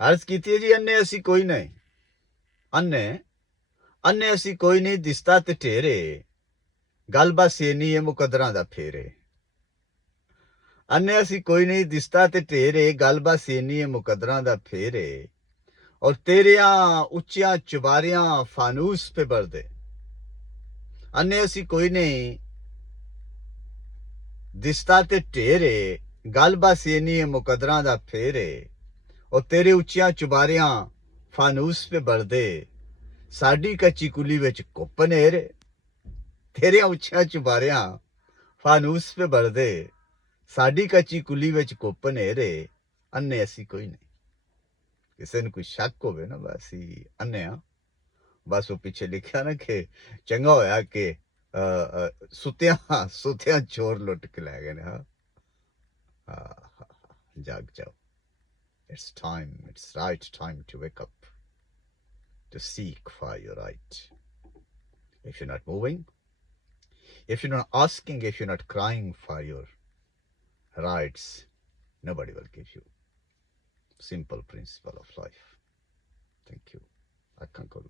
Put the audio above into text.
अर्ज की जी अन्ने असी कोई नहीं अन्ने अन्ने असी कोई नहीं दिसता ते ढेरे गल बस ये नहीं है मुकदरां दा फेरे अन्ने असी कोई नहीं दिसता ते ढेरे गल बस ये नहीं है मुकदरां दा फेरे और तेरिया उच्चियां चुबारियां फानूस पे बर दे अन्ने असी कोई नहीं दिसता ते ढेरे गल बस ये नहीं है मुकदरां दा फेरे और तेरे उच्चियां चुबारियां फानूस पे बर दे साडी कच्ची कुली विच कुप नेरे तेरियां उच्चियां चुबारियां फानूस पे बर दे साडी कच्ची कुली विच कुप नेरे अन्ने असी कोई नहीं किसी ने कोई शक होवे ना बस ही अन्ने हाँ बस वो पीछे लिखा ना कि चंगा होया कि सुत्या चोर लुट के लै गए ने हाँ जाग जाओ it's right time to wake up to seek for your right if you're not moving if you're not asking if you're not crying for your rights nobody will give you simple principle of life thank you I can't go